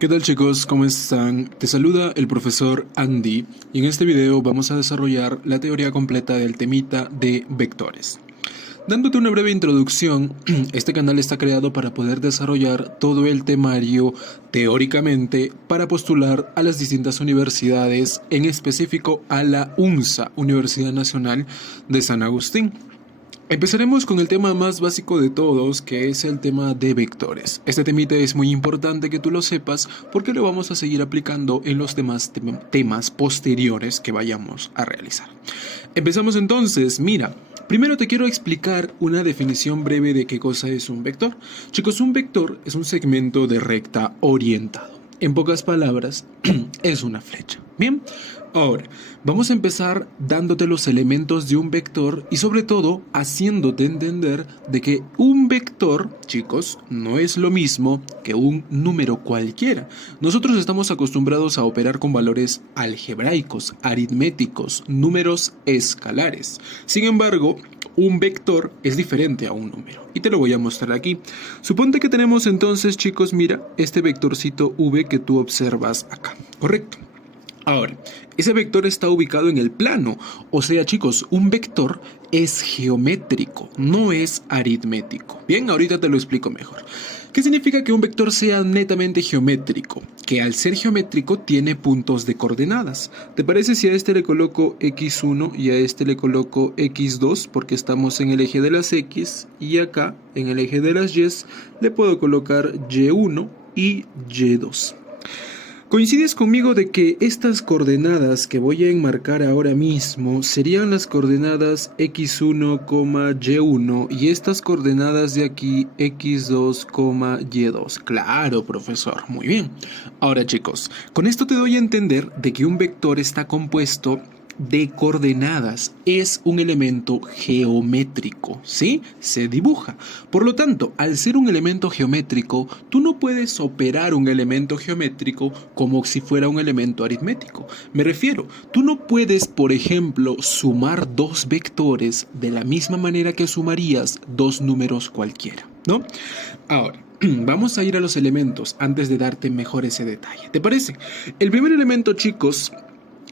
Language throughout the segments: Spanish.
¿Qué tal chicos? ¿Cómo están? Te saluda el profesor Andy y en este video vamos a desarrollar la teoría completa del temita de vectores. Dándote una breve introducción, este canal está creado para poder desarrollar todo el temario teóricamente para postular a las distintas universidades, en específico a la UNSA, Universidad Nacional de San Agustín. Empezaremos con el tema más básico de todos, que es el tema de vectores. Este temita es muy importante que tú lo sepas porque lo vamos a seguir aplicando en los demás temas posteriores que vayamos a realizar. Empezamos entonces. Mira, primero te quiero explicar una definición breve de qué cosa es un vector. Chicos, un vector es un segmento de recta orientado. En pocas palabras, es una flecha. Bien, ahora vamos a empezar dándote los elementos de un vector y sobre todo haciéndote entender de que un vector, chicos, no es lo mismo que un número cualquiera. Nosotros estamos acostumbrados a operar con valores algebraicos, aritméticos, números escalares. Sin embargo, un vector es diferente a un número y te lo voy a mostrar aquí. Suponte que tenemos entonces, chicos, mira, este vectorcito v que tú observas acá, ¿correcto? Ahora, ese vector está ubicado en el plano, o sea, chicos, un vector es geométrico, no es aritmético. Bien, ahorita te lo explico mejor. ¿Qué significa que un vector sea netamente geométrico? Que al ser geométrico tiene puntos de coordenadas. ¿Te parece si a este le coloco x1 y a este le coloco x2? Porque estamos en el eje de las x y acá en el eje de las y le puedo colocar y1 y y2. ¿Coincides conmigo de que estas coordenadas que voy a enmarcar ahora mismo serían las coordenadas x1, y1 y estas coordenadas de aquí x2, y2? Claro, profesor, muy bien. Ahora chicos, con esto te doy a entender de que un vector está compuesto de coordenadas, es un elemento geométrico, ¿sí? Se dibuja. Por lo tanto, al ser un elemento geométrico, tú no puedes operar un elemento geométrico como si fuera un elemento aritmético. Me refiero, tú no puedes, por ejemplo, sumar dos vectores de la misma manera que sumarías dos números cualquiera, ¿no? Ahora, vamos a ir a los elementos antes de darte mejor ese detalle. ¿Te parece? El primer elemento, chicos,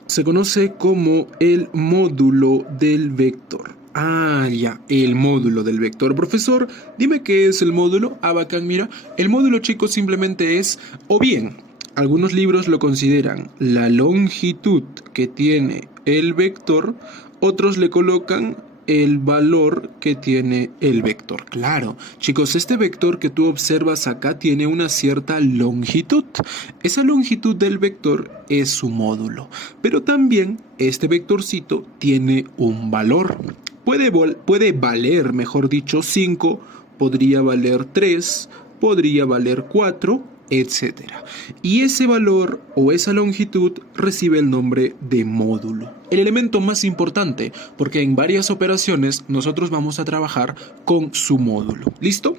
se conoce como el módulo del vector. Ya, el módulo del vector. Profesor, dime qué es el módulo. Bacán, mira. El módulo, chicos, simplemente es, o bien, algunos libros lo consideran la longitud que tiene el vector, otros le colocan el valor que tiene el vector. Claro, chicos, este vector que tú observas acá tiene una cierta longitud. Esa longitud del vector es su módulo, pero también este vectorcito tiene un valor. Puede valer, mejor dicho, 5, podría valer 3, podría valer 4, etcétera. Y ese valor o esa longitud recibe el nombre de módulo. El elemento más importante, porque en varias operaciones nosotros vamos a trabajar con su módulo. ¿Listo?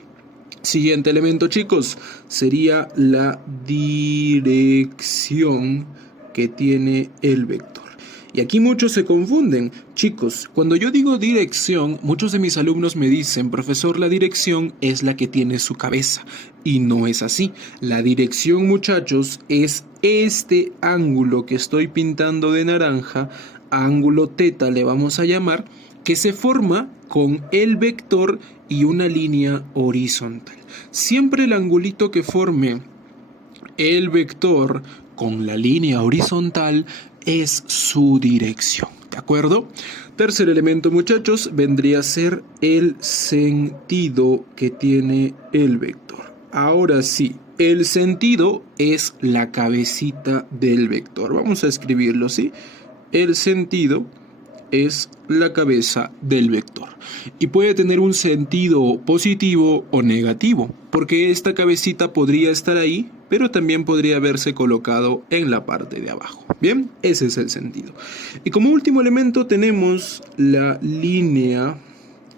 Siguiente elemento, chicos, sería la dirección que tiene el vector. Y aquí muchos se confunden. Chicos, cuando yo digo dirección, muchos de mis alumnos me dicen, profesor, la dirección es la que tiene su cabeza. Y no es así. La dirección, muchachos, es este ángulo que estoy pintando de naranja, ángulo teta le vamos a llamar, que se forma con el vector y una línea horizontal. Siempre el angulito que forme el vector con la línea horizontal es su dirección, ¿de acuerdo? Tercer elemento, muchachos, vendría a ser el sentido que tiene el vector. Ahora sí, el sentido es la cabecita del vector. Vamos a escribirlo, ¿sí? El sentido es la cabeza del vector y puede tener un sentido positivo o negativo, porque esta cabecita podría estar ahí, pero también podría haberse colocado en la parte de abajo. Bien, ese es el sentido. Y como último elemento tenemos la línea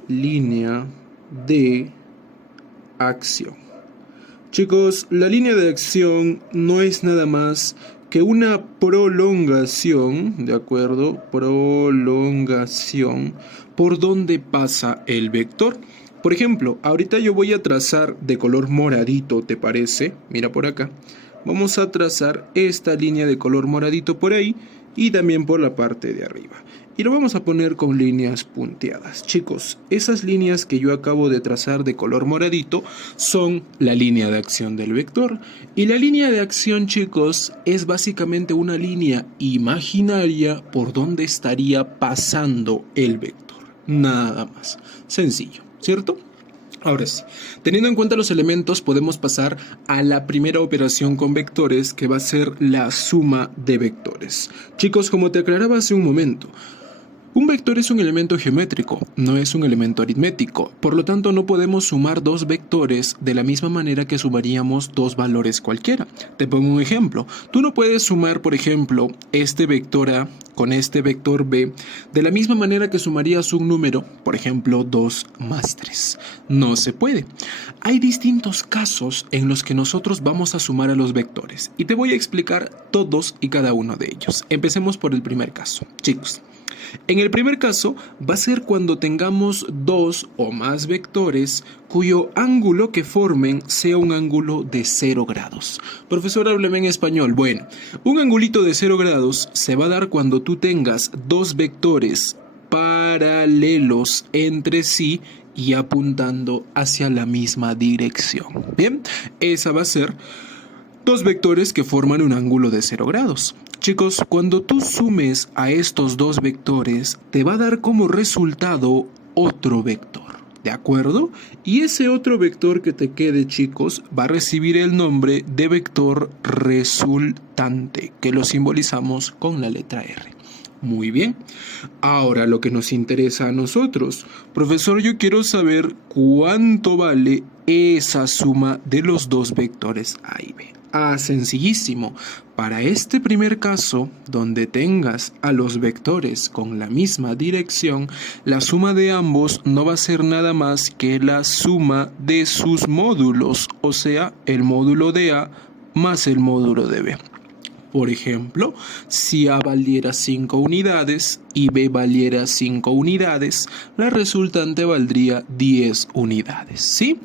de acción. Chicos, la línea de acción no es nada más que una prolongación, ¿de acuerdo? Prolongación por donde pasa el vector. Por ejemplo, ahorita yo voy a trazar de color moradito, ¿te parece? Mira por acá. vamos a trazar esta línea de color moradito por ahí y también por la parte de arriba. Y lo vamos a poner con líneas punteadas. Chicos, esas líneas que yo acabo de trazar de color moradito son la línea de acción del vector. Y la línea de acción, chicos, es básicamente una línea imaginaria por donde estaría pasando el vector. Nada más. Sencillo, ¿cierto? Ahora sí, teniendo en cuenta los elementos, podemos pasar a la primera operación con vectores, que va a ser la suma de vectores. Chicos, como te aclaraba hace un momento, un vector es un elemento geométrico, no es un elemento aritmético. Por lo tanto, no podemos sumar dos vectores de la misma manera que sumaríamos dos valores cualquiera. Te pongo un ejemplo. Tú no puedes sumar, por ejemplo, este vector A con este vector B de la misma manera que sumarías un número, por ejemplo, 2 más 3. No se puede. Hay distintos casos en los que nosotros vamos a sumar a los vectores y te voy a explicar todos y cada uno de ellos. Empecemos por el primer caso. Chicos, en el primer caso va a ser cuando tengamos dos o más vectores cuyo ángulo que formen sea un ángulo de 0 grados. Profesor, hábleme en español. Bueno, un angulito de 0 grados se va a dar cuando tú tengas dos vectores paralelos entre sí y apuntando hacia la misma dirección. Bien, esa va a ser dos vectores que forman un ángulo de 0 grados. Chicos, cuando tú sumes a estos dos vectores, te va a dar como resultado otro vector, ¿de acuerdo? Y ese otro vector que te quede, chicos, va a recibir el nombre de vector resultante, que lo simbolizamos con la letra R. Muy bien. Ahora lo que nos interesa a nosotros. Profesor, yo quiero saber cuánto vale esa suma de los dos vectores A y B. Ah, sencillísimo. Para este primer caso, donde tengas a los vectores con la misma dirección, la suma de ambos no va a ser nada más que la suma de sus módulos, o sea, el módulo de A más el módulo de B. Por ejemplo, si A valiera 5 unidades y B valiera 5 unidades, la resultante valdría 10 unidades, ¿sí?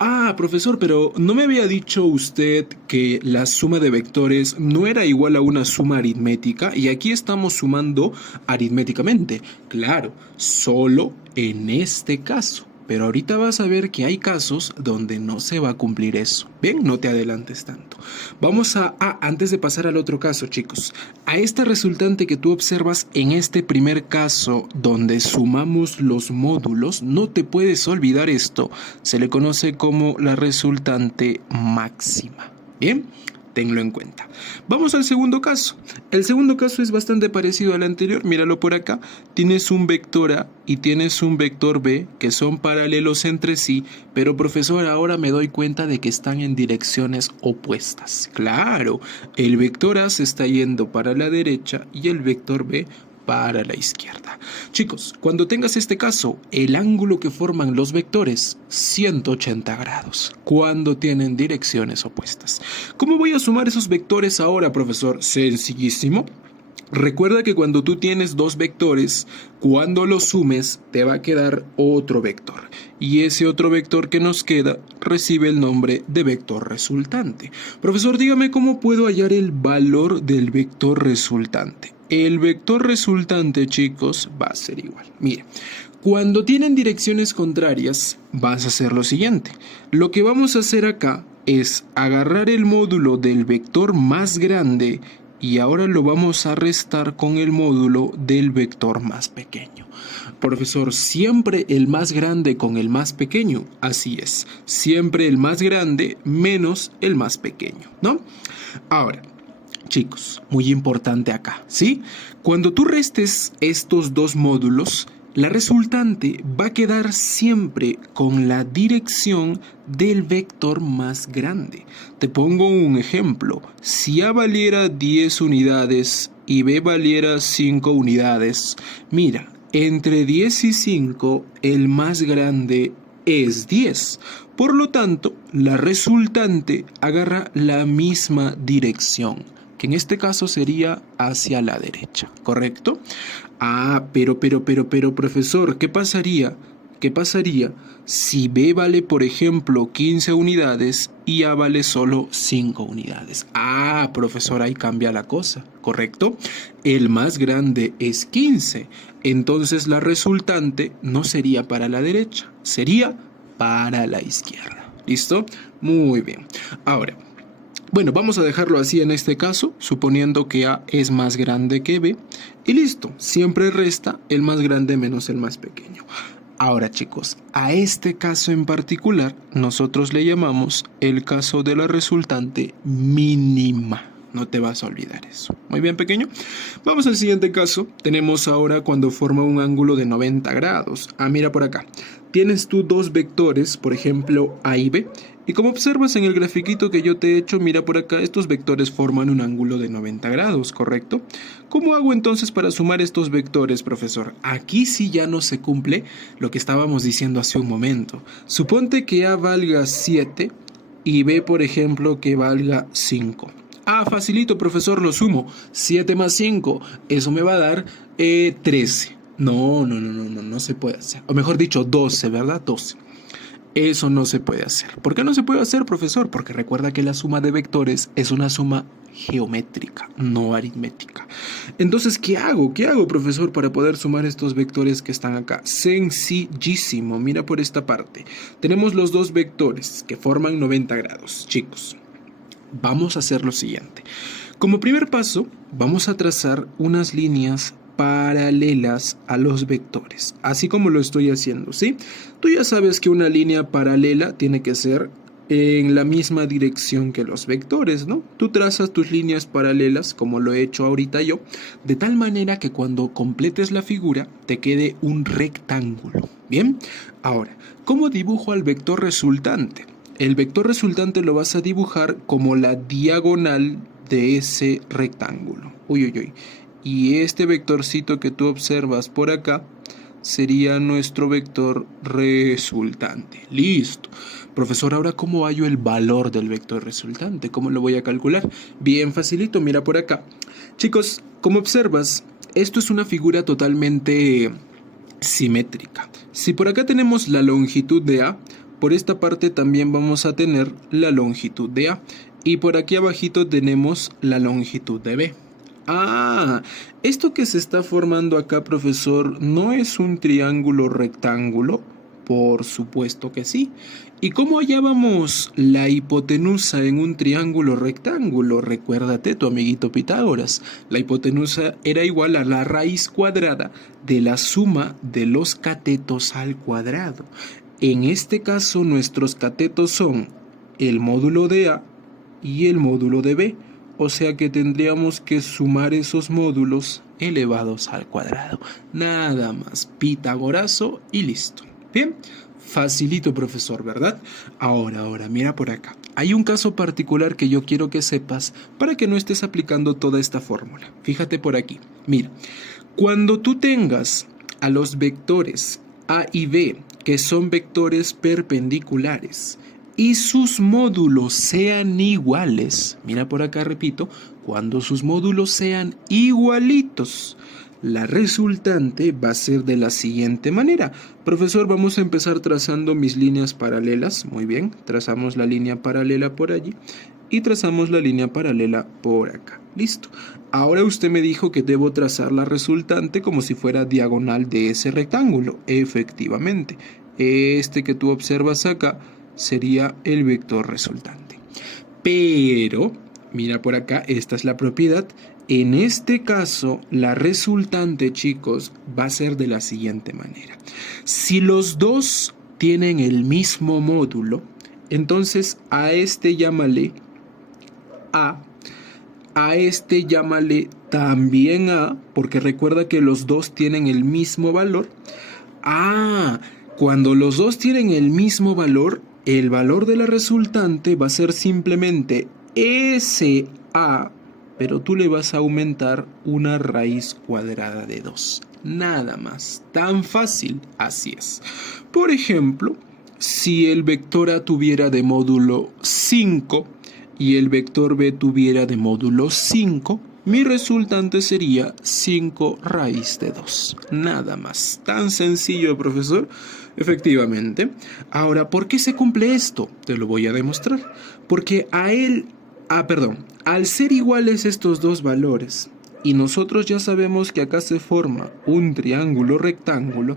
Ah, profesor, pero ¿no me había dicho usted que la suma de vectores no era igual a una suma aritmética? Y aquí estamos sumando aritméticamente. Claro, solo en este caso. Pero ahorita vas a ver que hay casos donde no se va a cumplir eso. Bien, no te adelantes tanto. Vamos antes de pasar al otro caso, chicos. A esta resultante que tú observas en este primer caso, donde sumamos los módulos, no te puedes olvidar esto. Se le conoce como la resultante máxima. Bien, tenlo en cuenta. Vamos al segundo caso. El segundo caso es bastante parecido al anterior. Míralo por acá. Tienes un vector A y tienes un vector B que son paralelos entre sí, pero profesor, ahora me doy cuenta de que están en direcciones opuestas. Claro, el vector A se está yendo para la derecha y el vector B para la izquierda. Chicos, cuando tengas este caso, el ángulo que forman los vectores, 180 grados, cuando tienen direcciones opuestas. ¿Cómo voy a sumar esos vectores ahora, profesor? Sencillísimo. Recuerda que cuando tú tienes dos vectores, cuando los sumes te va a quedar otro vector. Y ese otro vector que nos queda recibe el nombre de vector resultante. Profesor, dígame cómo puedo hallar el valor del vector resultante. El vector resultante, chicos, va a ser igual. Mire, cuando tienen direcciones contrarias, vas a hacer lo siguiente. Lo que vamos a hacer acá es agarrar el módulo del vector más grande y ahora lo vamos a restar con el módulo del vector más pequeño. Profesor, ¿siempre el más grande con el más pequeño? Así es, siempre el más grande menos el más pequeño, ¿no? Ahora, chicos, muy importante acá, ¿sí? Cuando tú restes estos dos módulos, la resultante va a quedar siempre con la dirección del vector más grande. Te pongo un ejemplo. Si A valiera 10 unidades y B valiera 5 unidades, mira, entre 10 y 5, el más grande es 10. Por lo tanto, la resultante agarra la misma dirección, que en este caso sería hacia la derecha, ¿correcto? Ah, pero, profesor, ¿qué pasaría ¿qué pasaría si B vale, por ejemplo, 15 unidades y A vale solo 5 unidades? Ah, profesor, ahí cambia la cosa, ¿correcto? El más grande es 15, entonces la resultante no sería para la derecha, sería para la izquierda. ¿Listo? Muy bien. Ahora, bueno, vamos a dejarlo así en este caso, suponiendo que A es más grande que B. Y listo, siempre resta el más grande menos el más pequeño. Ahora, chicos, a este caso en particular, nosotros le llamamos el caso de la resultante mínima. No te vas a olvidar eso. Muy bien, pequeño. Vamos al siguiente caso. Tenemos ahora cuando forma un ángulo de 90 grados. Ah, mira por acá. Tienes tú dos vectores, por ejemplo, A y B. Y como observas en el grafiquito que yo te he hecho, mira por acá, estos vectores forman un ángulo de 90 grados, ¿correcto? ¿Cómo hago entonces para sumar estos vectores, profesor? Aquí sí ya no se cumple lo que estábamos diciendo hace un momento. Suponte que A valga 7 y B, por ejemplo, que valga 5. Ah, facilito, profesor, lo sumo. 7 más 5, eso me va a dar 13. No se puede hacer. O mejor dicho, 12, ¿verdad? 12. Eso no se puede hacer. ¿Por qué no se puede hacer, profesor? Porque recuerda que la suma de vectores es una suma geométrica, no aritmética. Entonces, ¿qué hago? ¿Qué hago, profesor, para poder sumar estos vectores que están acá? Sencillísimo. Mira por esta parte. Tenemos los dos vectores que forman 90 grados, chicos. Vamos a hacer lo siguiente. Como primer paso, vamos a trazar unas líneas paralelas a los vectores, así como lo estoy haciendo, ¿sí? Tú ya sabes que una línea paralela tiene que ser en la misma dirección que los vectores, ¿no? Tú trazas tus líneas paralelas, como lo he hecho ahorita yo, de tal manera que cuando completes la figura te quede un rectángulo, ¿bien? Ahora, ¿cómo dibujo al vector resultante? El vector resultante lo vas a dibujar como la diagonal de ese rectángulo. Y este vectorcito que tú observas por acá sería nuestro vector resultante. Listo. Profesor, ahora ¿cómo hallo el valor del vector resultante? ¿Cómo lo voy a calcular? Bien facilito, mira por acá. Chicos, como observas, esto es una figura totalmente simétrica. Si por acá tenemos la longitud de A, por esta parte también vamos a tener la longitud de A. Y por aquí abajito tenemos la longitud de B. Ah, esto que se está formando acá, profesor, ¿no es un triángulo rectángulo? Por supuesto que sí. ¿Y cómo hallábamos la hipotenusa en un triángulo rectángulo? Recuérdate, tu amiguito Pitágoras. La hipotenusa era igual a la raíz cuadrada de la suma de los catetos al cuadrado. En este caso, nuestros catetos son el módulo de A y el módulo de B. O sea que tendríamos que sumar esos módulos elevados al cuadrado. Nada más, pitagorazo y listo. Bien, facilito, profesor, ¿verdad? Ahora, mira por acá. Hay un caso particular que yo quiero que sepas para que no estés aplicando toda esta fórmula. Fíjate por aquí. Mira, cuando tú tengas a los vectores A y B, que son vectores perpendiculares, y sus módulos sean iguales, mira por acá, repito, cuando sus módulos sean igualitos, la resultante va a ser de la siguiente manera. Profesor, vamos a empezar trazando mis líneas paralelas. Muy bien, trazamos la línea paralela por allí y trazamos la línea paralela por acá. Listo. Ahora usted me dijo que debo trazar la resultante como si fuera diagonal de ese rectángulo. Efectivamente, este que tú observas acá sería el vector resultante. Pero, mira por acá, esta es la propiedad. En este caso, la resultante, chicos, va a ser de la siguiente manera. Si los dos tienen el mismo módulo, entonces a este llámale A, a este llámale también A, porque recuerda que los dos tienen el mismo valor. Ah, cuando los dos tienen el mismo valor, el valor de la resultante va a ser simplemente SA, pero tú le vas a aumentar una raíz cuadrada de 2. Nada más, tan fácil, así es. Por ejemplo, si el vector A tuviera de módulo 5 y el vector B tuviera de módulo 5, mi resultante sería 5 raíz de 2. Nada más, tan sencillo, profesor. Efectivamente. Ahora, ¿por qué se cumple esto? Te lo voy a demostrar. Porque al ser iguales estos dos valores, y nosotros ya sabemos que acá se forma un triángulo rectángulo,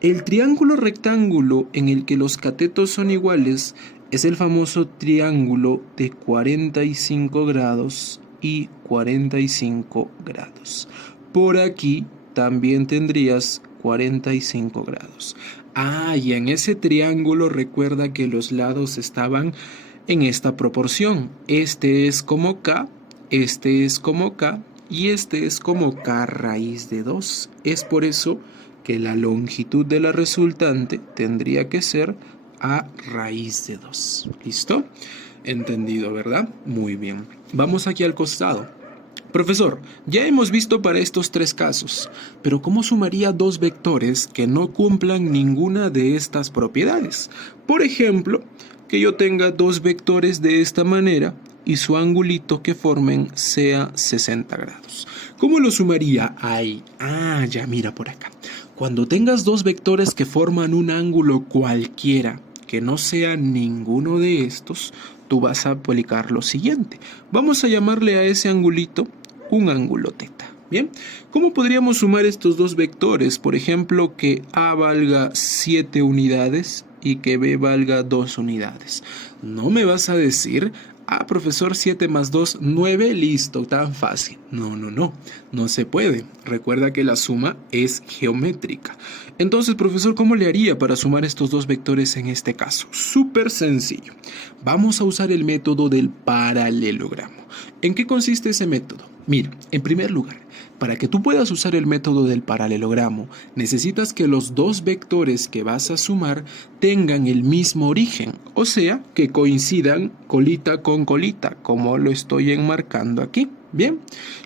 el triángulo rectángulo en el que los catetos son iguales es el famoso triángulo de 45 grados y 45 grados. Por aquí también tendrías 45 grados. Y en ese triángulo recuerda que los lados estaban en esta proporción. Este es como K, este es como K y este es como K raíz de 2. Es por eso que la longitud de la resultante tendría que ser A raíz de 2. ¿Listo? Entendido, ¿verdad? Muy bien. Vamos aquí al costado. Profesor, ya hemos visto para estos tres casos, pero ¿cómo sumaría dos vectores que no cumplan ninguna de estas propiedades? Por ejemplo, que yo tenga dos vectores de esta manera y su angulito que formen sea 60 grados. ¿Cómo lo sumaría? Ya mira por acá. Cuando tengas dos vectores que forman un ángulo cualquiera, que no sea ninguno de estos, tú vas a aplicar lo siguiente. Vamos a llamarle a ese angulito un ángulo teta. Bien, ¿cómo podríamos sumar estos dos vectores? Por ejemplo, que A valga 7 unidades y que B valga 2 unidades. No me vas a decir, profesor, 7 más 2, 9, listo, tan fácil. No se puede. Recuerda que la suma es geométrica. Entonces, profesor, ¿cómo le haría para sumar estos dos vectores en este caso? Súper sencillo. Vamos a usar el método del paralelogramo. ¿En qué consiste ese método? Mira, en primer lugar, para que tú puedas usar el método del paralelogramo, necesitas que los dos vectores que vas a sumar tengan el mismo origen, o sea, que coincidan colita con colita, como lo estoy enmarcando aquí. Bien,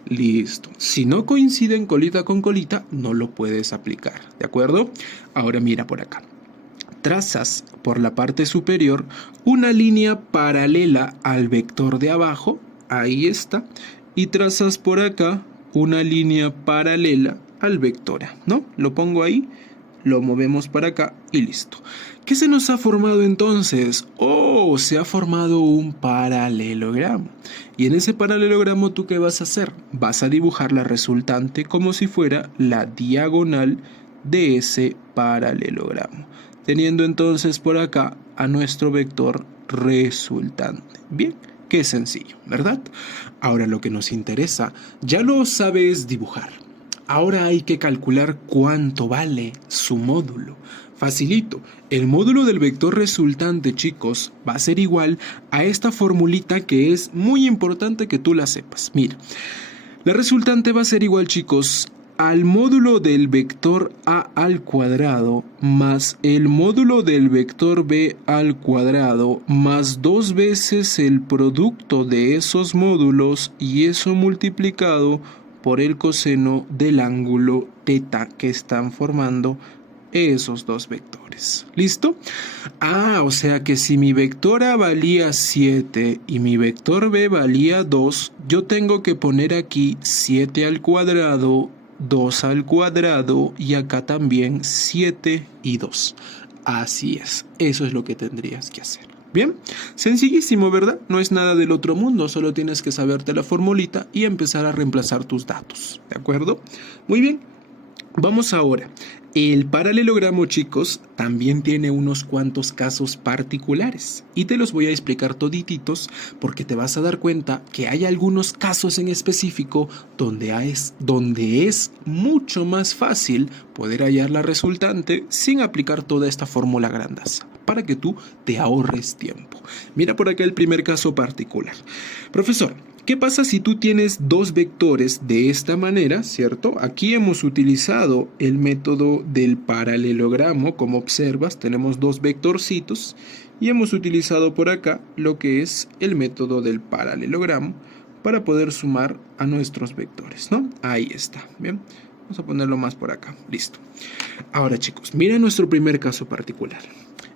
listo. Si no coinciden colita con colita, no lo puedes aplicar, ¿de acuerdo? Ahora mira por acá. Trazas por la parte superior una línea paralela al vector de abajo, ahí está, y trazas por acá una línea paralela al vector A, ¿no? Lo pongo ahí, lo movemos para acá y listo. ¿Qué se nos ha formado entonces? Se ha formado un paralelogramo. Y en ese paralelogramo, ¿tú qué vas a hacer? Vas a dibujar la resultante como si fuera la diagonal de ese paralelogramo, teniendo entonces por acá a nuestro vector resultante. Bien. Qué sencillo, ¿verdad? Ahora lo que nos interesa, ya lo sabes dibujar. Ahora hay que calcular cuánto vale su módulo. Facilito, el módulo del vector resultante, chicos, va a ser igual a esta formulita que es muy importante que tú la sepas. Mira, la resultante va a ser igual, chicos, al módulo del vector A al cuadrado más el módulo del vector B al cuadrado más 2 veces el producto de esos módulos y eso multiplicado por el coseno del ángulo teta que están formando esos dos vectores. ¿Listo? O sea que si mi vector A valía 7 y mi vector B valía 2, yo tengo que poner aquí 7 al cuadrado, 2 al cuadrado y acá también 7 y 2. Así es, eso es lo que tendrías que hacer. Bien, sencillísimo, ¿verdad? No es nada del otro mundo, solo tienes que saberte la formulita y empezar a reemplazar tus datos, ¿de acuerdo? Muy bien, vamos ahora. El paralelogramo, chicos, también tiene unos cuantos casos particulares y te los voy a explicar todititos porque te vas a dar cuenta que hay algunos casos en específico donde es mucho más fácil poder hallar la resultante sin aplicar toda esta fórmula grandaza para que tú te ahorres tiempo. Mira por acá el primer caso particular. Profesor, ¿qué pasa si tú tienes dos vectores de esta manera, cierto? Aquí hemos utilizado el método del paralelogramo, como observas, tenemos dos vectorcitos y hemos utilizado por acá lo que es el método del paralelogramo para poder sumar a nuestros vectores, ¿no? Ahí está, bien. Vamos a ponerlo más por acá, listo. Ahora, chicos, mira nuestro primer caso particular.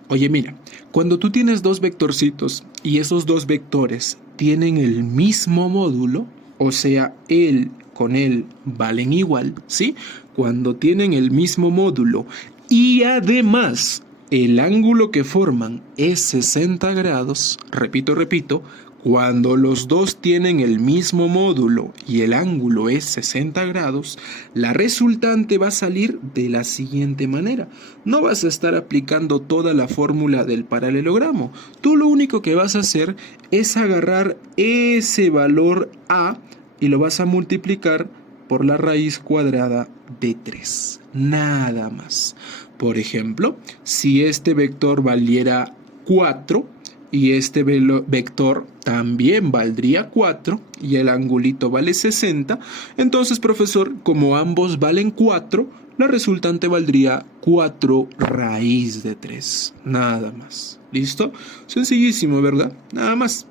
Oye, mira, cuando tú tienes dos vectorcitos y esos dos vectores tienen el mismo módulo, o sea, él con él valen igual, ¿sí? Cuando tienen el mismo módulo y además el ángulo que forman es 60 grados, repito, cuando los dos tienen el mismo módulo y el ángulo es 60 grados, la resultante va a salir de la siguiente manera. No vas a estar aplicando toda la fórmula del paralelogramo. Tú lo único que vas a hacer es agarrar ese valor A y lo vas a multiplicar por la raíz cuadrada de 3. Nada más. Por ejemplo, si este vector valiera 4, y este vector también valdría 4 y el angulito vale 60, entonces, profesor, como ambos valen 4, la resultante valdría 4 raíz de 3. Nada más. ¿Listo? Sencillísimo, ¿verdad? Nada más.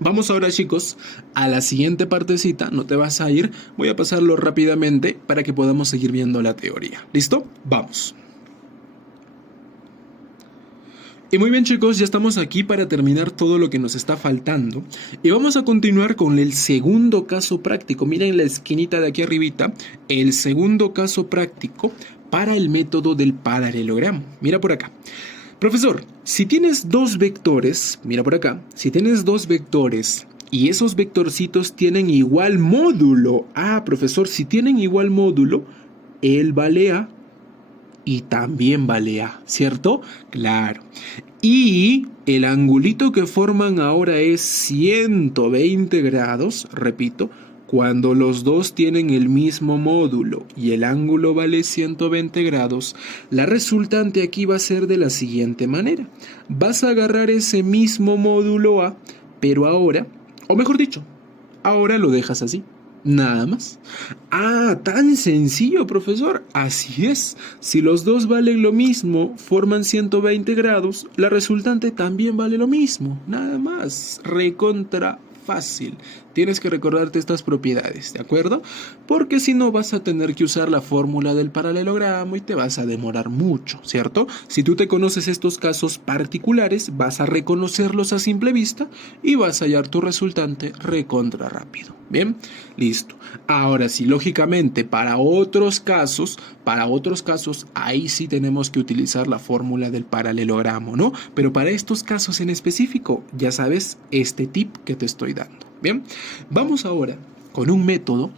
Vamos ahora, chicos, a la siguiente partecita. No te vas a ir. Voy a pasarlo rápidamente para que podamos seguir viendo la teoría. ¿Listo? Vamos. Y muy bien, chicos, ya estamos aquí para terminar todo lo que nos está faltando y vamos a continuar con el segundo caso práctico. Miren en la esquinita de aquí arribita, el segundo caso práctico para el método del paralelogramo. Mira por acá. Profesor, si tienes dos vectores, mira por acá, si tienes dos vectores y esos vectorcitos tienen igual módulo. Profesor, si tienen igual módulo, él vale A y también vale A, ¿cierto? Claro. Y el angulito que forman ahora es 120 grados, repito, cuando los dos tienen el mismo módulo y el ángulo vale 120 grados, la resultante aquí va a ser de la siguiente manera. Vas a agarrar ese mismo módulo A, pero ahora, o mejor dicho, ahora lo dejas así. Nada más. Tan sencillo, profesor. Así es. Si los dos valen lo mismo, forman 120 grados, la resultante también vale lo mismo. Nada más. Recontra fácil. Tienes que recordarte estas propiedades, ¿de acuerdo? Porque si no vas a tener que usar la fórmula del paralelogramo y te vas a demorar mucho, ¿cierto? Si tú te conoces estos casos particulares, vas a reconocerlos a simple vista y vas a hallar tu resultante recontra rápido. Bien, listo. Ahora sí, lógicamente, para otros casos, ahí sí tenemos que utilizar la fórmula del paralelogramo, ¿no? Pero para estos casos en específico, ya sabes este tip que te estoy dando. Bien, vamos ahora con un método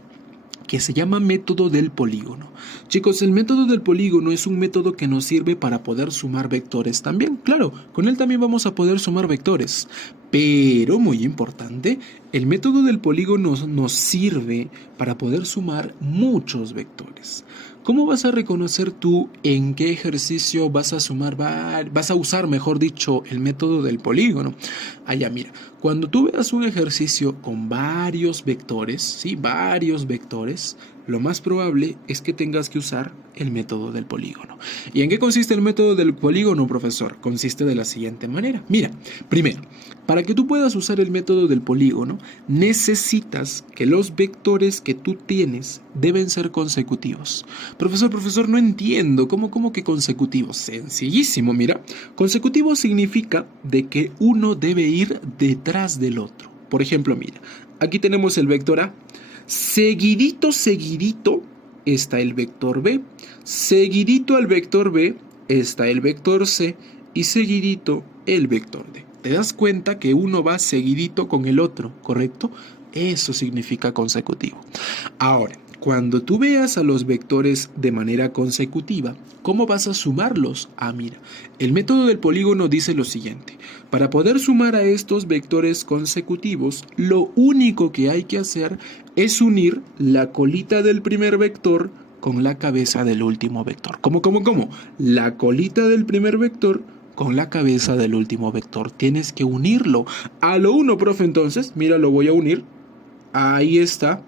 que se llama método del polígono. Chicos, el método del polígono es un método que nos sirve para poder sumar vectores también. Claro, con él también vamos a poder sumar vectores. Pero, muy importante, el método del polígono nos sirve para poder sumar muchos vectores. ¿Cómo vas a reconocer tú en qué ejercicio vas a usar, mejor dicho, el método del polígono? Mira, cuando tú veas un ejercicio con varios vectores, ¿sí? Varios vectores, lo más probable es que tengas que usar el método del polígono. ¿Y en qué consiste el método del polígono, profesor? Consiste de la siguiente manera. Mira, primero, para que tú puedas usar el método del polígono, necesitas que los vectores que tú tienes deben ser consecutivos. Profesor, no entiendo. ¿Cómo que consecutivos? Sencillísimo, mira. Consecutivo significa de que uno debe ir detrás del otro. Por ejemplo, mira, aquí tenemos el vector A. Seguidito está el vector B. Seguidito al vector B está el vector C. Y seguidito el vector D. ¿Te das cuenta que uno va seguidito con el otro, correcto? Eso significa consecutivo. Ahora, cuando tú veas a los vectores de manera consecutiva, ¿cómo vas a sumarlos? Mira, el método del polígono dice lo siguiente. Para poder sumar a estos vectores consecutivos, lo único que hay que hacer es unir la colita del primer vector con la cabeza del último vector. ¿Cómo? La colita del primer vector con la cabeza del último vector. Tienes que unirlo. A lo uno, profe, entonces, mira, lo voy a unir. Ahí está.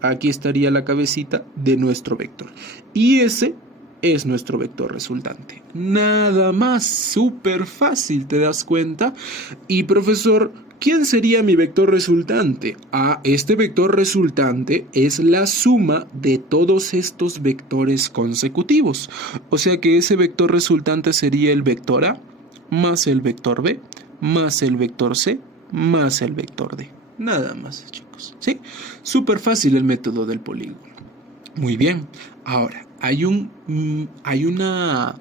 Aquí estaría la cabecita de nuestro vector. Y ese es nuestro vector resultante. Nada más, súper fácil, ¿te das cuenta? Y profesor, ¿quién sería mi vector resultante? Este vector resultante es la suma de todos estos vectores consecutivos. O sea que ese vector resultante sería el vector A más el vector B más el vector C más el vector D. Nada más, chicos, ¿sí? Súper fácil el método del polígono. Muy bien. Ahora, hay una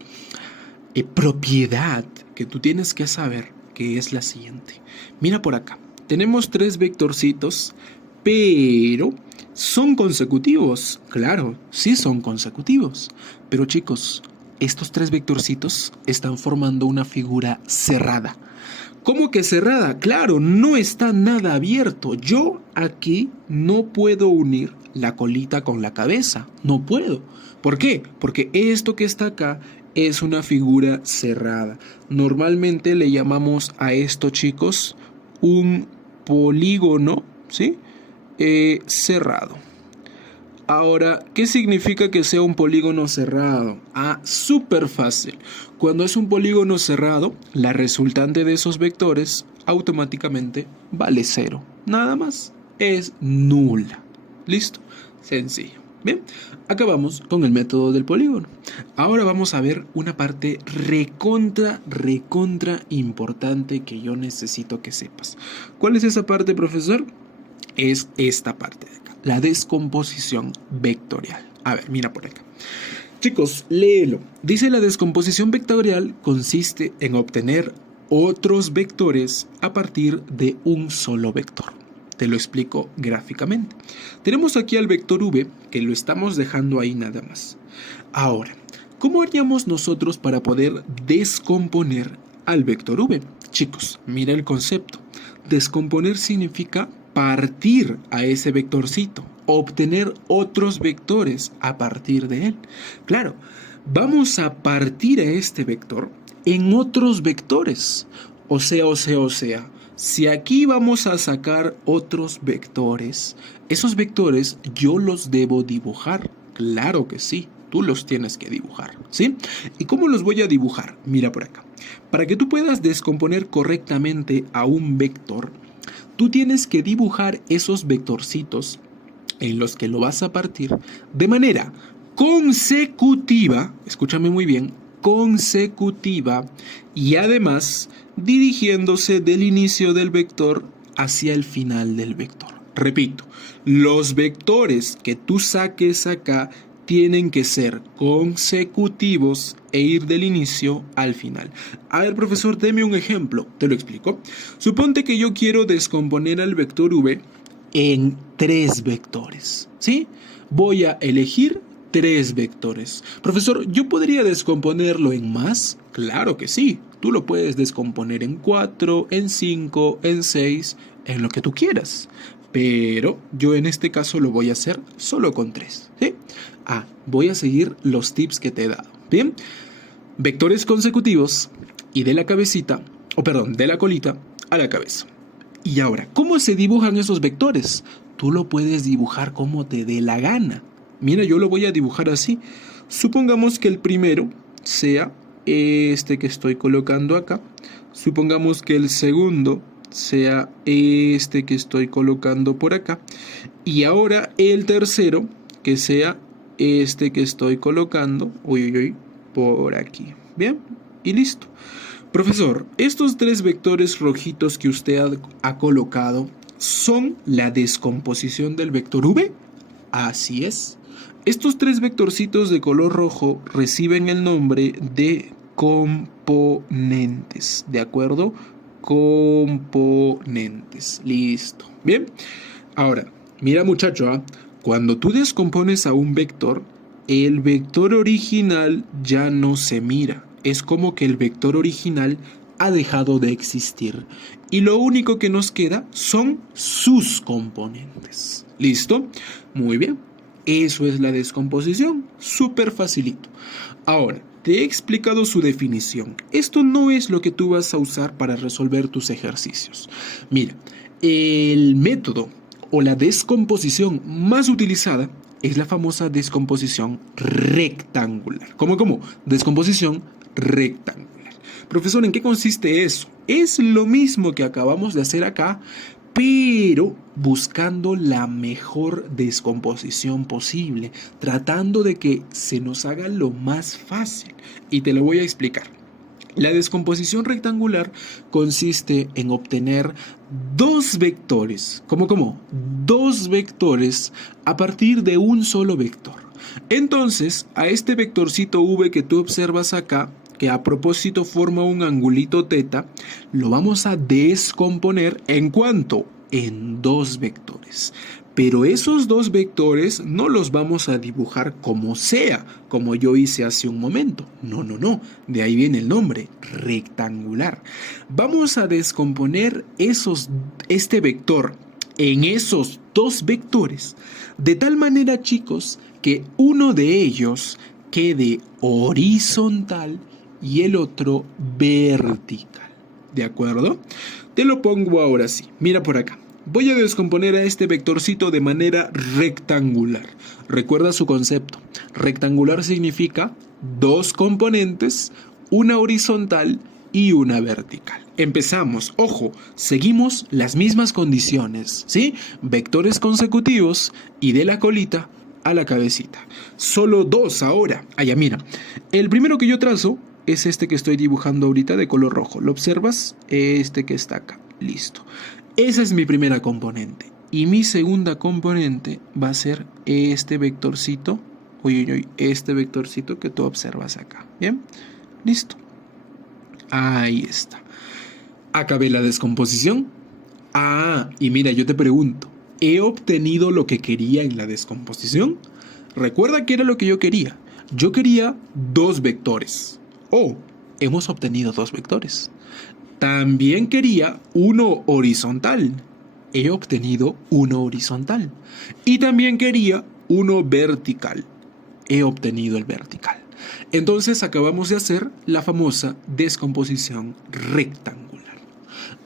propiedad que tú tienes que saber, que es la siguiente. Mira por acá. Tenemos 3 vectorcitos, pero son consecutivos. Claro, sí son consecutivos. Pero chicos, estos 3 vectorcitos están formando una figura cerrada. ¿Cómo que cerrada? Claro, no está nada abierto. Yo aquí no puedo unir la colita con la cabeza. No puedo. ¿Por qué? Porque esto que está acá es una figura cerrada. Normalmente le llamamos a esto, chicos, un polígono, ¿sí? Cerrado. Ahora, ¿qué significa que sea un polígono cerrado? Ah, súper fácil. Cuando es un polígono cerrado, la resultante de esos vectores automáticamente vale 0. Nada más. Es nula. ¿Listo? Sencillo. Bien, acabamos con el método del polígono. Ahora vamos a ver una parte recontra importante que yo necesito que sepas. ¿Cuál es esa parte, profesor? Es esta parte de acá, la descomposición vectorial. A ver, mira por acá. Chicos, léelo. Dice: la descomposición vectorial consiste en obtener otros vectores a partir de un solo vector. Te lo explico gráficamente. Tenemos aquí al vector v, que lo estamos dejando ahí nada más. Ahora, ¿cómo haríamos nosotros para poder descomponer al vector v? Chicos, mira el concepto. Descomponer significa partir a ese vectorcito, obtener otros vectores a partir de él. Claro, vamos a partir a este vector en otros vectores. O sea, si aquí vamos a sacar otros vectores, esos vectores yo los debo dibujar. Claro que sí, tú los tienes que dibujar, ¿sí? ¿Y cómo los voy a dibujar? Mira por acá. Para que tú puedas descomponer correctamente a un vector, tú tienes que dibujar esos vectorcitos en los que lo vas a partir de manera consecutiva, escúchame muy bien, consecutiva, y además dirigiéndose del inicio del vector hacia el final del vector. Repito, los vectores que tú saques acá tienen que ser consecutivos e ir del inicio al final. A ver, profesor, deme un ejemplo. Te lo explico. Suponte que yo quiero descomponer al vector v en 3 vectores, ¿sí? Voy a elegir 3 vectores. Profesor, ¿yo podría descomponerlo en más? Claro que sí. Tú lo puedes descomponer en 4, en 5, en 6, en lo que tú quieras. Pero yo en este caso lo voy a hacer solo con 3, ¿sí? Voy a seguir los tips que te he dado. Bien, vectores consecutivos y de la cabecita, de la colita a la cabeza. Y ahora, ¿cómo se dibujan esos vectores? Tú lo puedes dibujar como te dé la gana. Mira, yo lo voy a dibujar así. Supongamos que el primero sea este que estoy colocando acá. Supongamos que el segundo sea este que estoy colocando por acá. Y ahora el tercero que sea este que estoy colocando, por aquí. Bien, y listo. Profesor, estos 3 vectores rojitos que usted ha colocado son la descomposición del vector v. Así es. Estos 3 vectorcitos de color rojo reciben el nombre de componentes, ¿de acuerdo? Componentes. Listo. Bien. Ahora, mira, muchacho, cuando tú descompones a un vector, el vector original ya no se mira. Es como que el vector original ha dejado de existir. Y lo único que nos queda son sus componentes. ¿Listo? Muy bien. Eso es la descomposición. Súper facilito. Ahora, te he explicado su definición. Esto no es lo que tú vas a usar para resolver tus ejercicios. Mira, el método o la descomposición más utilizada es la famosa descomposición rectangular. ¿Cómo? Descomposición rectangular. Profesor, ¿en qué consiste eso? Es lo mismo que acabamos de hacer acá, pero buscando la mejor descomposición posible, tratando de que se nos haga lo más fácil. Y te lo voy a explicar. La descomposición rectangular consiste en obtener 2 vectores. ¿Cómo? 2 vectores a partir de un solo vector. Entonces, a este vectorcito v que tú observas acá, que a propósito forma un angulito teta, lo vamos a descomponer ¿en cuánto? En dos vectores. Pero esos dos vectores no los vamos a dibujar como sea, como yo hice hace un momento. No, no, no. De ahí viene el nombre, rectangular. Vamos a descomponer este vector en esos dos vectores, de tal manera, chicos, que uno de ellos quede horizontal y el otro vertical. ¿De acuerdo? Te lo pongo ahora sí. Mira por acá. Voy a descomponer a este vectorcito de manera rectangular. Recuerda su concepto. Rectangular significa dos componentes, una horizontal y una vertical. Empezamos, ojo, seguimos las mismas condiciones, ¿sí? Vectores consecutivos y de la colita a la cabecita. Solo dos ahora. Allá, mira. El primero que yo trazo es este que estoy dibujando ahorita de color rojo. ¿Lo observas? Este que está acá. Listo. Esa es mi primera componente. Y mi segunda componente va a ser este vectorcito. Este vectorcito que tú observas acá. ¿Bien? Listo. Ahí está. Acabé la descomposición. Ah, y mira, yo te pregunto, ¿he obtenido lo que quería en la descomposición? Recuerda que era lo que yo quería. Yo quería dos vectores. Oh, hemos obtenido dos vectores. También quería uno horizontal. He obtenido uno horizontal. Y también quería uno vertical. He obtenido el vertical. Entonces acabamos de hacer la famosa descomposición rectangular.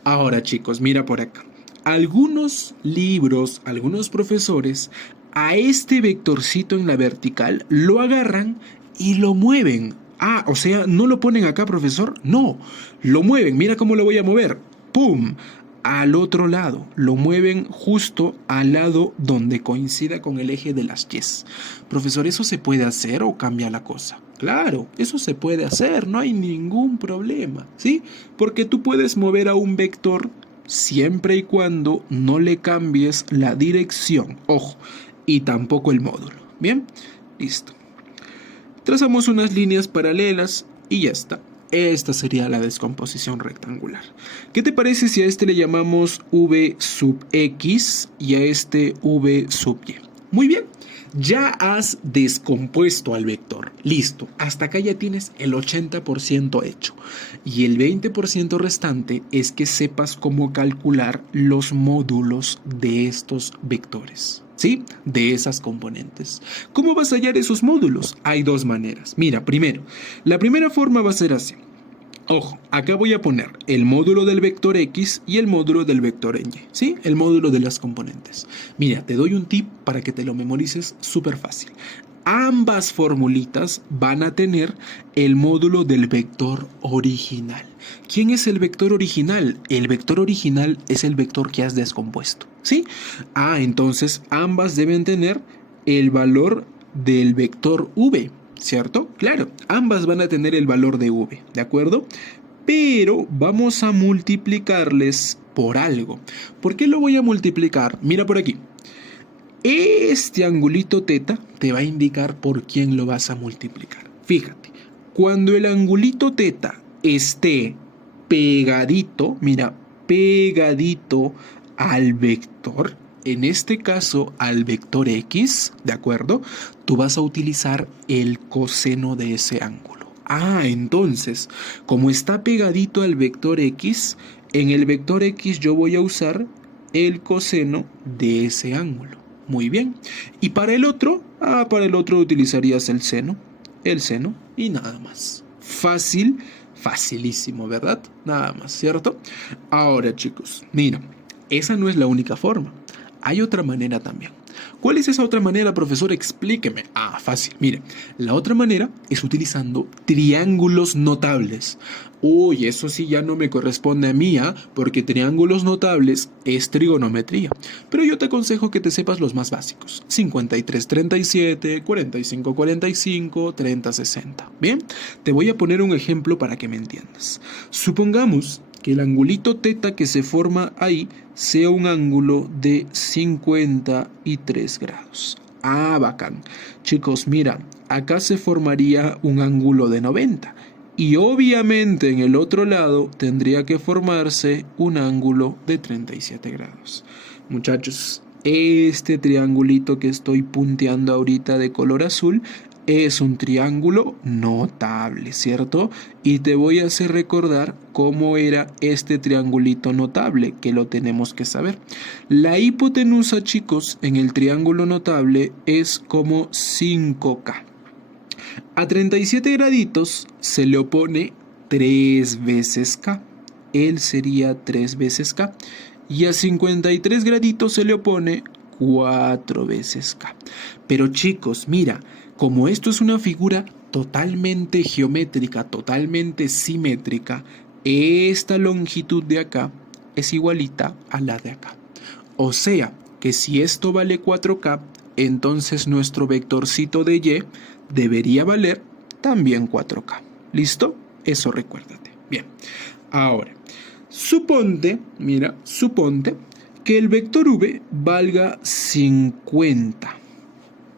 Ahora, chicos, mira por acá. Algunos libros, algunos profesores, a este vectorcito en la vertical lo agarran y lo mueven. Ah, o sea, ¿no lo ponen acá, profesor? No, lo mueven. Mira cómo lo voy a mover. ¡Pum! Al otro lado. Lo mueven justo al lado donde coincida con el eje de las Ys. Profesor, ¿eso se puede hacer o cambia la cosa? Claro, eso se puede hacer, no hay ningún problema, ¿sí? Porque tú puedes mover a un vector siempre y cuando no le cambies la dirección, ojo, y tampoco el módulo. Bien, listo. Trazamos unas líneas paralelas y ya está. Esta sería la descomposición rectangular. ¿Qué te parece si a este le llamamos v sub x y a este v sub y? Muy bien. Ya has descompuesto al vector. Listo. Hasta acá ya tienes el 80% hecho. Y el 20% restante es que sepas cómo calcular los módulos de estos vectores. ¿Sí? De esas componentes. ¿Cómo vas a hallar esos módulos? Hay dos maneras. Mira, primero, la primera forma va a ser así. Ojo, acá voy a poner el módulo del vector X y el módulo del vector en Y, ¿sí? El módulo de las componentes. Mira, te doy un tip para que te lo memorices súper fácil. Ambas formulitas van a tener el módulo del vector original. ¿Quién es el vector original? El vector original es el vector que has descompuesto, ¿sí? Ah, entonces ambas deben tener el valor del vector v. ¿Cierto? Claro, ambas van a tener el valor de v, ¿de acuerdo? Pero vamos a multiplicarles por algo. ¿Por qué lo voy a multiplicar? Mira por aquí. Este angulito teta te va a indicar por quién lo vas a multiplicar. Fíjate, cuando el angulito teta esté pegadito, mira, pegadito al vector, en este caso al vector X, ¿de acuerdo? Tú vas a utilizar el coseno de ese ángulo. Ah, entonces, como está pegadito al vector X, en el vector X yo voy a usar el coseno de ese ángulo. Muy bien. Y para el otro, para el otro utilizarías el seno y nada más. Fácil, facilísimo, ¿verdad? Nada más, ¿cierto? Ahora, chicos, mira, esa no es la única forma. Hay otra manera también. ¿Cuál es esa otra manera, profesor? Explíqueme. Ah, fácil. Mire, la otra manera es utilizando triángulos notables. Uy, eso sí ya no me corresponde a mí, porque triángulos notables es trigonometría. Pero yo te aconsejo que te sepas los más básicos. 53-37, 45-45, 30-60. Bien, te voy a poner un ejemplo para que me entiendas. Supongamos que el angulito teta que se forma ahí sea un ángulo de 53 grados. Ah, bacán. Chicos, mira, acá se formaría un ángulo de 90 Y obviamente en el otro lado tendría que formarse un ángulo de 37 grados. Muchachos, este triangulito que estoy punteando ahorita de color azul es un triángulo notable, ¿cierto? Y te voy a hacer recordar cómo era este triangulito notable, que lo tenemos que saber. La hipotenusa, chicos, en el triángulo notable es como 5K. A 37 graditos se le opone 3 veces K. Él sería 3 veces K. Y a 53 graditos se le opone 4 veces K. Pero chicos, mira, como esto es una figura totalmente geométrica, totalmente simétrica, esta longitud de acá es igualita a la de acá. O sea, que si esto vale 4K, entonces nuestro vectorcito de Y debería valer también 4K. ¿Listo? Eso recuérdate. Bien. Ahora, suponte que el vector V valga 50.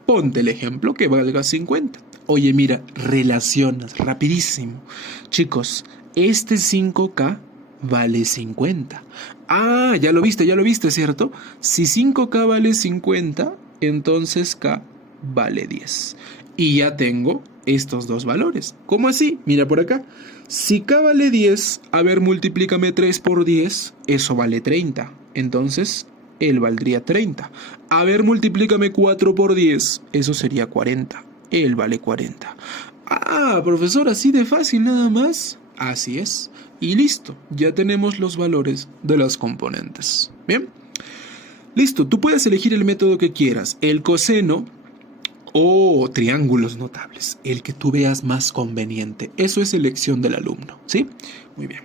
Ponte el ejemplo que valga 50. Oye, mira, relacionas rapidísimo. Chicos, este 5K vale 50. Ah, ya lo viste, ¿cierto? Si 5K vale 50, entonces K vale 10. Y ya tengo estos dos valores. ¿Cómo así? Mira por acá. Si K vale 10, a ver, multiplícame 3 por 10, eso vale 30. Entonces, él valdría 30. A ver, multiplícame 4 por 10, eso sería 40. Él vale 40. Ah, profesor, así de fácil nada más. Así es. Y listo, ya tenemos los valores de las componentes. Bien. Listo, tú puedes elegir el método que quieras. El coseno o triángulos notables, el que tú veas más conveniente. Eso es elección del alumno, ¿sí? Muy bien.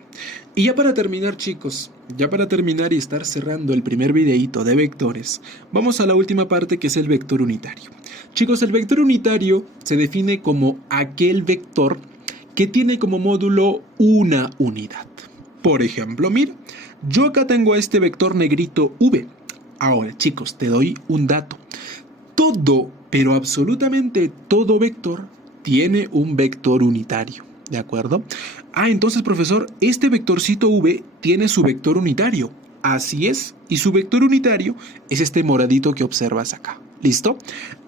Y ya para terminar, chicos, ya para terminar y estar cerrando el primer videíto de vectores, vamos a la última parte, que es el vector unitario. Chicos, el vector unitario se define como aquel vector que tiene como módulo una unidad. Por ejemplo, mira, yo acá tengo a este vector negrito V. Ahora, chicos, te doy un dato. Todo, pero absolutamente todo vector tiene un vector unitario, ¿de acuerdo? Ah, entonces, profesor, este vectorcito V tiene su vector unitario. Así es, y su vector unitario es este moradito que observas acá. ¿Listo?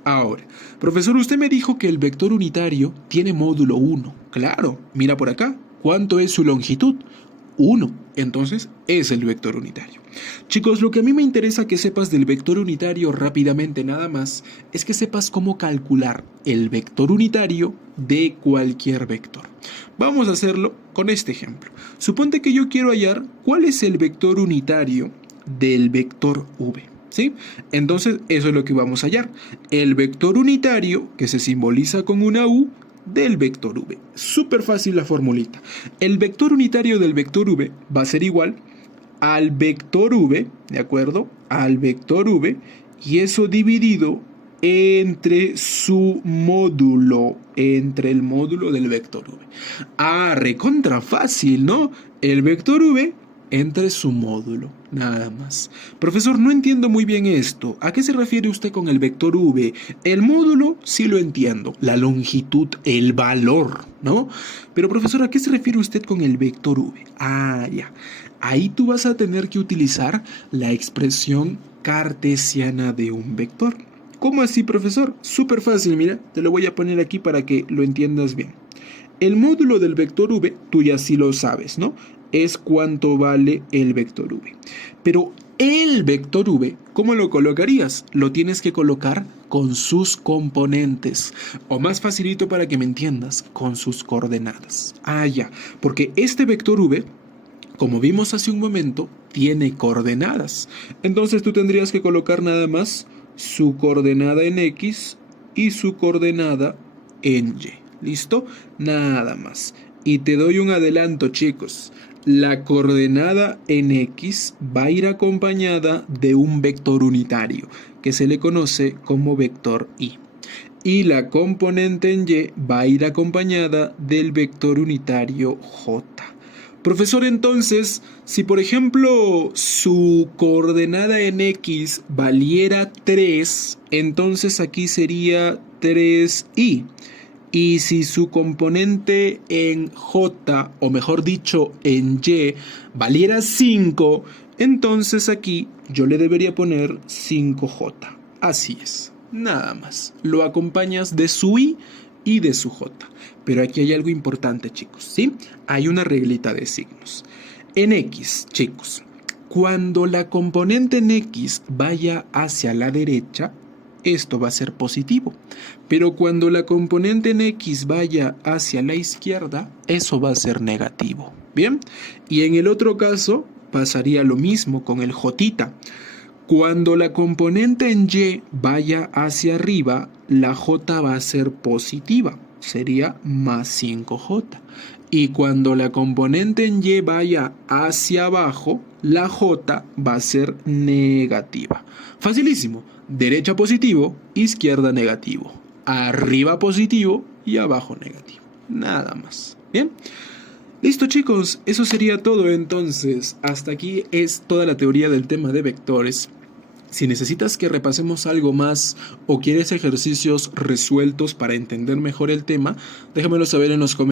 Ahora, profesor, usted me dijo que el vector unitario tiene módulo 1. Claro, mira por acá. ¿Cuánto es su longitud? 1. Entonces, es el vector unitario. Chicos, lo que a mí me interesa que sepas del vector unitario rápidamente nada más es que sepas cómo calcular el vector unitario de cualquier vector. Vamos a hacerlo con este ejemplo. Suponte que yo quiero hallar cuál es el vector unitario del vector V. ¿Sí? Entonces, eso es lo que vamos a hallar. El vector unitario, que se simboliza con una U, del vector V. Súper fácil la formulita. El vector unitario del vector V va a ser igual al vector V, ¿de acuerdo? Al vector V, y eso dividido entre su módulo, entre el módulo del vector V. Ah, recontra fácil, ¿no? El vector V entre su módulo, nada más. Profesor, no entiendo muy bien esto. ¿A qué se refiere usted con el vector V? El módulo sí lo entiendo, la longitud, el valor, ¿no? Pero profesor, ¿a qué se refiere usted con el vector V? Ah, ya. Ahí tú vas a tener que utilizar la expresión cartesiana de un vector. ¿Cómo así, profesor? Súper fácil, mira, te lo voy a poner aquí para que lo entiendas bien. El módulo del vector V, tú ya sí lo sabes, ¿no? Es cuánto vale el vector V. Pero el vector V, ¿cómo lo colocarías? Lo tienes que colocar con sus componentes. O más facilito para que me entiendas, con sus coordenadas. Ah, ya. Porque este vector V, como vimos hace un momento, tiene coordenadas. Entonces tú tendrías que colocar nada más su coordenada en X y su coordenada en Y. ¿Listo? Nada más. Y te doy un adelanto, chicos. La coordenada en X va a ir acompañada de un vector unitario, que se le conoce como vector Y. Y la componente en Y va a ir acompañada del vector unitario J. Profesor, entonces, si por ejemplo su coordenada en X valiera 3, entonces aquí sería 3i. Y si su componente en J, o mejor dicho, en Y, valiera 5, entonces aquí yo le debería poner 5J. Así es, nada más. Lo acompañas de su I y de su J. Pero aquí hay algo importante, chicos, ¿sí? Hay una reglita de signos. En X, chicos, cuando la componente en X vaya hacia la derecha, esto va a ser positivo. Pero cuando la componente en X vaya hacia la izquierda, eso va a ser negativo. ¿Bien? Y en el otro caso pasaría lo mismo con el J. Cuando la componente en Y vaya hacia arriba, la J va a ser positiva. Sería más 5J. Y cuando la componente en Y vaya hacia abajo, la J va a ser negativa. Facilísimo. Derecha positivo, izquierda negativo. Arriba positivo y abajo negativo. Nada más. ¿Bien? Listo, chicos, eso sería todo entonces. Hasta aquí es toda la teoría del tema de vectores. Si necesitas que repasemos algo más o quieres ejercicios resueltos para entender mejor el tema, déjamelo saber en los comentarios.